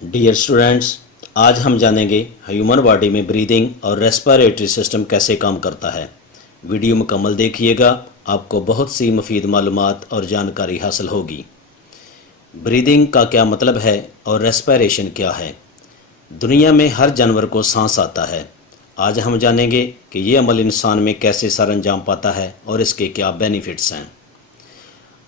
Dear students, आज हम जानेंगे ह्यूमन बॉडी में ब्रीदिंग और रेस्पिरेटरी सिस्टम कैसे काम करता है। वीडियो मुकम्मल देखिएगा, आपको बहुत सी मुफीद मालूमात और जानकारी हासिल होगी। ब्रीदिंग का क्या मतलब है और रेस्पिरेशन क्या है। दुनिया में हर जानवर को सांस आता है। आज हम जानेंगे कि ये अमल इंसान में कैसे सर अंजाम पाता है और इसके क्या बेनिफिट्स हैं।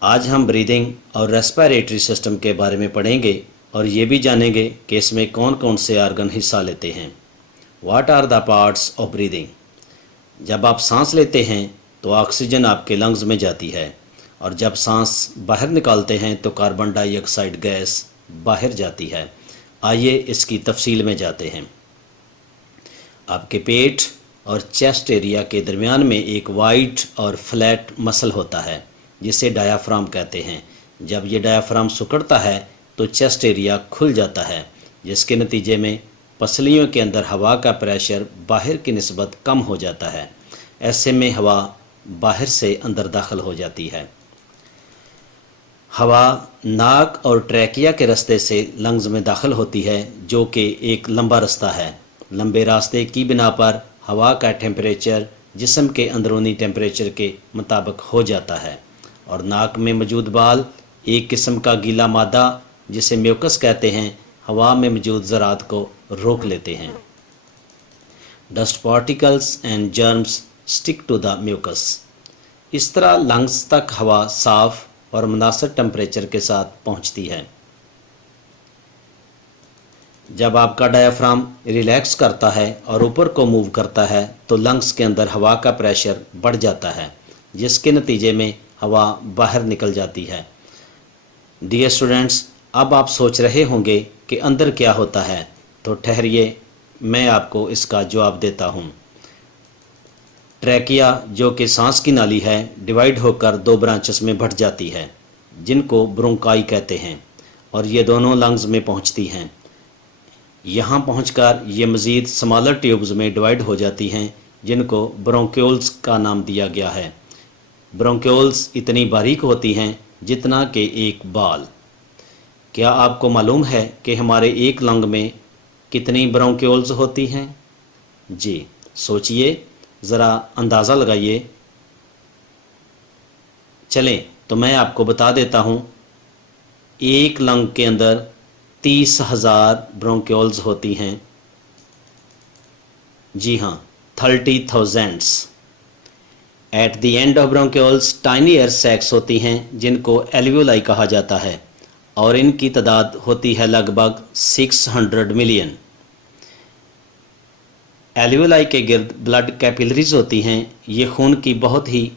आज हम ब्रीदिंग और रेस्पिरेटरी सिस्टम के बारे में पढ़ेंगे और ये भी जानेंगे कि इसमें कौन कौन से आर्गन हिस्सा लेते हैं। What are the parts of breathing. जब आप सांस लेते हैं तो ऑक्सीजन आपके लंग्स में जाती है और जब सांस बाहर निकालते हैं तो कार्बन डाइऑक्साइड गैस बाहर जाती है। आइए इसकी तफसील में जाते हैं। आपके पेट और चेस्ट एरिया के दरमियान में एक वाइड और फ्लैट मसल होता है जिसे डायाफ्राम कहते हैं। जब ये डायाफ्राम सिकुड़ता है तो चेस्ट एरिया खुल जाता है, जिसके नतीजे में पसलियों के अंदर हवा का प्रेशर बाहर की निस्बत कम हो जाता है। ऐसे में हवा बाहर से अंदर दाखिल हो जाती है। हवा नाक और ट्रैकिया के रास्ते से लंग्स में दाखिल होती है, जो कि एक लंबा रास्ता है। लंबे रास्ते की बिना पर हवा का टेम्परेचर जिस्म के अंदरूनी टेम्परेचर के मुताबिक हो जाता है और नाक में मौजूद बाल एक किस्म का गीला मादा जिसे म्यूकस कहते हैं, हवा में मौजूद ज़रात को रोक लेते हैं। Dust particles and germs stick to the mucus. इस तरह लंग्स तक हवा साफ और मुनासिब टेम्परेचर के साथ पहुंचती है। जब आपका डायाफ्राम रिलैक्स करता है और ऊपर को मूव करता है तो लंग्स के अंदर हवा का प्रेशर बढ़ जाता है, जिसके नतीजे में हवा बाहर निकल जाती है। डियर स्टूडेंट्स, अब आप सोच रहे होंगे कि अंदर क्या होता है, तो ठहरिए, मैं आपको इसका जवाब देता हूँ। ट्रैकिया, जो कि सांस की नाली है, डिवाइड होकर दो ब्रांचेस में बढ़ जाती है जिनको ब्रोंकाई कहते हैं और ये दोनों लंग्स में पहुँचती हैं। यहाँ पहुँचकर ये मज़ीद स्मॉलर ट्यूब्स में डिवाइड हो जाती हैं जिनको ब्रोंक्यूल्स का नाम दिया गया है। ब्रोंक्यूल्स इतनी बारीक होती हैं जितना कि एक बाल। क्या आपको मालूम है कि हमारे एक लंग में कितनी ब्रोंक्यूल्स होती हैं? जी, सोचिए, ज़रा अंदाज़ा लगाइए। चलें तो मैं आपको बता देता हूँ। एक लंग के अंदर 30,000 ब्रोंक्यूल्स होती हैं। जी हाँ, 30,000। At the end of bronchioles tiny air sacs होती हैं जिनको एल्वियोलाई कहा जाता है और इनकी तादाद होती है लगभग 600 मिलियन। एल्वियोलाई के गिर्द ब्लड कैपिलरीज होती हैं। ये खून की बहुत ही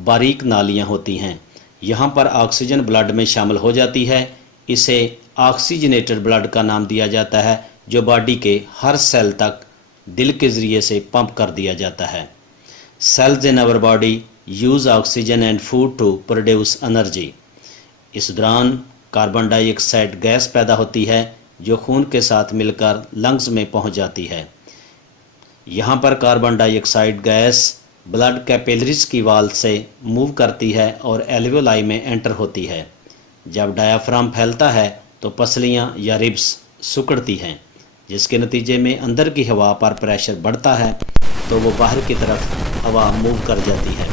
बारीक नालियाँ होती हैं। यहाँ पर ऑक्सीजन ब्लड में शामिल हो जाती है। इसे ऑक्सीजनेटेड ब्लड का नाम दिया जाता है, जो बॉडी के हर सेल तक दिल के ज़रिए से पंप कर दिया जाता है। Cells in our body use oxygen and food to produce energy. इस दौरान कार्बन डाइऑक्साइड गैस पैदा होती है जो खून के साथ मिलकर लंग्स में पहुंच जाती है। यहाँ पर carbon dioxide gas blood capillaries की वाल से मूव करती है और एल्वियोलाई में एंटर होती है। जब डायाफ्राम फैलता है तो पसलियाँ या रिब्स सिकुड़ती हैं, जिसके नतीजे में अंदर की हवा पर प्रेशर बढ़ता है तो वो बाहर की तरफ हवा मूव कर जाती है।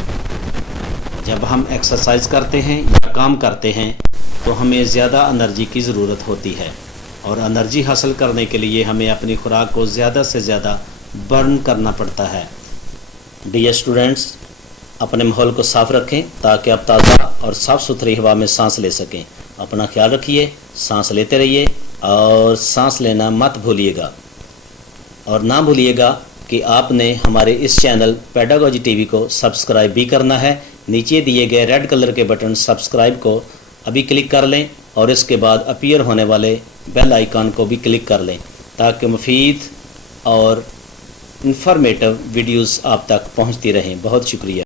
जब हम एक्सरसाइज करते हैं या काम करते हैं तो हमें ज़्यादा एनर्जी की ज़रूरत होती है और एनर्जी हासिल करने के लिए हमें अपनी खुराक को ज़्यादा से ज़्यादा बर्न करना पड़ता है। डियर स्टूडेंट्स, अपने माहौल को साफ़ रखें ताकि आप ताज़ा और साफ़ सुथरी हवा में सांस ले सकें। अपना ख्याल रखिए, सांस लेते रहिए और सांस लेना मत भूलिएगा। और ना भूलिएगा कि आपने हमारे इस चैनल पेडागोजी टीवी को सब्सक्राइब भी करना है। नीचे दिए गए रेड कलर के बटन सब्सक्राइब को अभी क्लिक कर लें और इसके बाद अपीयर होने वाले बेल आइकन को भी क्लिक कर लें ताकि मुफीद और इंफॉर्मेटिव वीडियोस आप तक पहुंचती रहें। बहुत शुक्रिया।